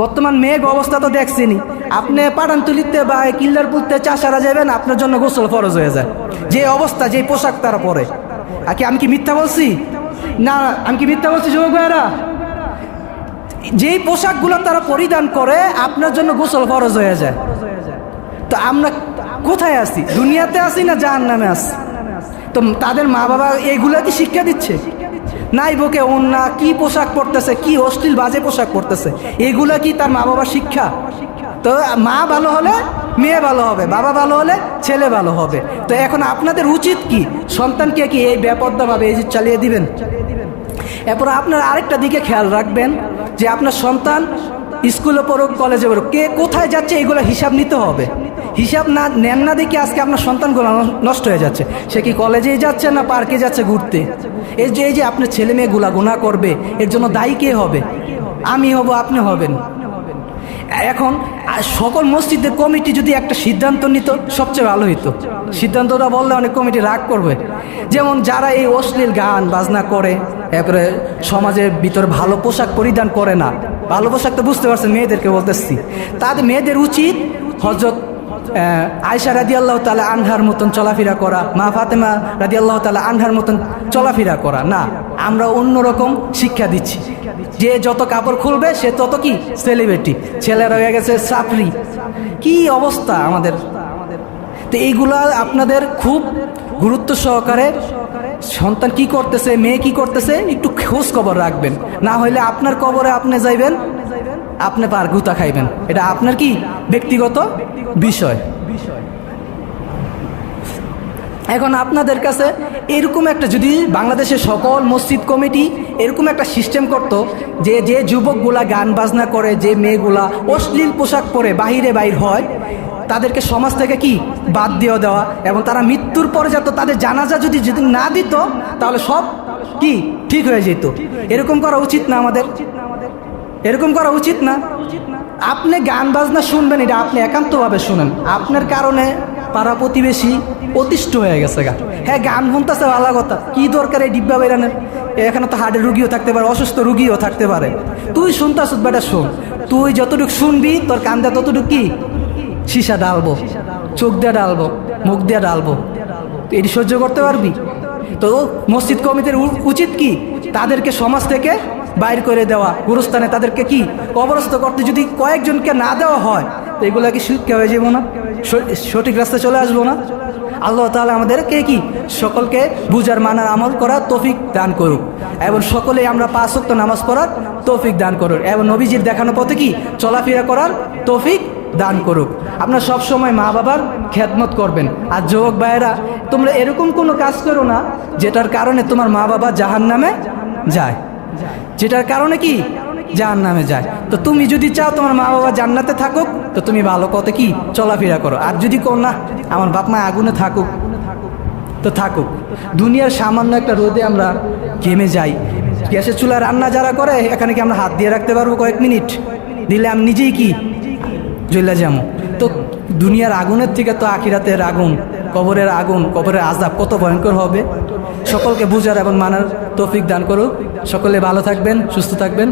বর্তমান মেঘ অবস্থা তো দেখছেনি। আপনি পাঠান তুলিতে বা কিল্লার পুলতে চাষারা যাবেন, আপনার জন্য গোসল ফরজ হয়ে যায়। যে অবস্থা, যে পোশাক তারা পরে। আর কি, আমি কি মিথ্যা বলছি? না, আমি কি মিথ্যা বলছি, যুবক ভাইয়েরা? যেই পোশাকগুলো তারা পরিধান করে, আপনার জন্য গোসল ফরজ হয়ে যায়। তো আমরা কোথায় আছি? দুনিয়াতে আছি না জাহান নামে আছি? তো তাদের মা বাবা এইগুলা কি শিক্ষা দিচ্ছে? নাই বকে অন্যা কি পোশাক পরতেছে, কি অশ্লীল বাজে পোশাক পরতেছে, এগুলা কি তার মা বাবার শিক্ষা? তো মা ভালো হলে মেয়ে ভালো হবে, বাবা ভালো হলে ছেলে ভালো হবে। তো এখন আপনাদের উচিত কি? সন্তানকে কি এই ব্যাপারভাবে এই চালিয়ে দিবেন? এরপর আপনার আরেকটা দিকে খেয়াল রাখবেন, যে আপনার সন্তান স্কুলে পড়ুক, কলেজে পড়ুক, কে কোথায় যাচ্ছে, এগুলো হিসাব নিতে হবে। হিসাব না নেন না দেখে আজকে আপনার সন্তানগুলো নষ্ট হয়ে যাচ্ছে। সে কি কলেজেই যাচ্ছে না পার্কে যাচ্ছে ঘুরতে? এই যে এই যে আপনার ছেলে মেয়েগুলা গুণা করবে, এর জন্য দায়ী কে হবে? আমি হব, আপনি হবেন। এখন সকল মসজিদের কমিটি যদি একটা সিদ্ধান্ত নিত, সবচেয়ে ভালো হতো সিদ্ধান্তটা বললে অনেক কমিটি রাগ করবে। যেমন যারা এই অশ্লীল গান বাজনা করে, এরপরে সমাজের ভিতরে ভালো পোশাক পরিধান করে না, ভালো পোশাক তো বুঝতে পারছেন, মেয়েদেরকে বলতেছি। তাদের মেয়েদের উচিত হজরত আয়সা রাদি আল্লাহ তালা আনহার মতন চলাফেরা করা, মা ফাতেমা রাদি আল্লাহ তালা আনহার মতন চলাফেরা করা, না, আমরা অন্যরকম শিক্ষা দিচ্ছি। যে যত কাপড় খুলবে, সে তত কি? সেলিব্রিটি ছেলেরা হয়ে গেছে চাকরি কি অবস্থা আমাদের? তো এইগুলা আপনাদের খুব গুরুত্ব সহকারে সন্তান কি করতেছে, মেয়ে কি করতেছে, একটু খোঁজ খবর রাখবেন। না হলে আপনার কবরে আপনি যাইবেন আপনি পার গুতা খাইবেন। এটা আপনার কি ব্যক্তিগত বিষয়? এখন আপনাদের কাছে এরকম একটা যদি বাংলাদেশের সকল মসজিদ কমিটি এরকম একটা সিস্টেম করত, যে যে যুবকগুলা গান বাজনা করে, যে মেয়েগুলা অশ্লীল পোশাক পরে বাহিরে বাইর হয়, তাদেরকে সমাজ থেকে কি বাদ দিয়ে দেওয়া এবং তারা মৃত্যুর পরে যাতে তাদের জানাজা যদি যদি না দিত, তাহলে সব কি ঠিক হয়ে যেত। এরকম করা উচিত না আমাদের? এরকম করা উচিত না। আপনি গান বাজনা শুনবেন, এটা আপনি একান্তভাবে শুনেন। আপনার কারণে পাড়া প্রতিবেশী অতিষ্ঠ হয়ে গেছে গা। হ্যাঁ গান শুনতেছে ভালো কথা, কি দরকার এই ডিব্বা বেরানের? এখানে তো হার্টের রুগীও থাকতে পারে, অসুস্থ রুগীও থাকতে পারে। তুই শুনতাস বেটা, শোন। তুই যতটুকু শুনবি, তোর কান্দা ততটুকু কি? সীসা ডালবো, চোখ দিয়ে ডালবো, মুখ দিয়ে ডালবো। এটি সহ্য করতে পারবি? তো মসজিদ কমিটির উচিত কি? তাদেরকে সমাজ থেকে বাইর করে দেওয়া গুরুস্থানে তাদেরকে কি কবরস্থ করতে যদি কয়েকজনকে না দেওয়া হয়, তো এগুলো কি শিক্ষা হয়ে যাব না? সঠিক রাস্তায় চলে আসব না? আল্লাহ তাহলে আমাদেরকে কি সকলকে বুঝার, মানার, আমল করার তৌফিক দান করুক। এবং সকলে আমরা পাঁচ ওয়াক্ত নামাজ পড়ার তৌফিক দান করুক। এবং নবীজির দেখানো পথে কি চলাফেরা করার তৌফিক দান করুক। আপনার সব সময় মা বাবার খেদমত করবেন। আর যুবক ভাইয়েরা, তোমরা এরকম কোনো কাজ করো না, যেটার কারণে তোমার মা বাবা জাহান নামে যায়। যেটার কারণে কি? জাহান নামে যায়। তো তুমি যদি চাও তোমার মা বাবা জান্নাতে থাকুক তো তুমি ভালো পথে কি? চলাফেরা করো। আর যদি কো না আমার বাপ মা আগুনে থাকুক। তো থাকুক। দুনিয়ার সামান্য একটা রোদে আমরা ঘেমে যাই। গ্যাসের চুলা রান্না যারা করে এখানে কি আমরা হাত দিয়ে রাখতে পারব কয়েক মিনিট? দিলে আমি নিজেই কি? জ্বলে যাব। তো দুনিয়ার আগুনের থেকে তো আখিরাতের আগুন কবরের আগুন কবরের আজাব কত ভয়ঙ্কর হবে। সকলকে বুঝার এবং মানার তৌফিক দান করুক। সকলে ভালো থাকবেন, সুস্থ থাকবেন।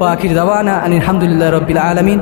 ও আখির দাওয়ানা আলহামদুলিল্লাহ রবিল আলমিন।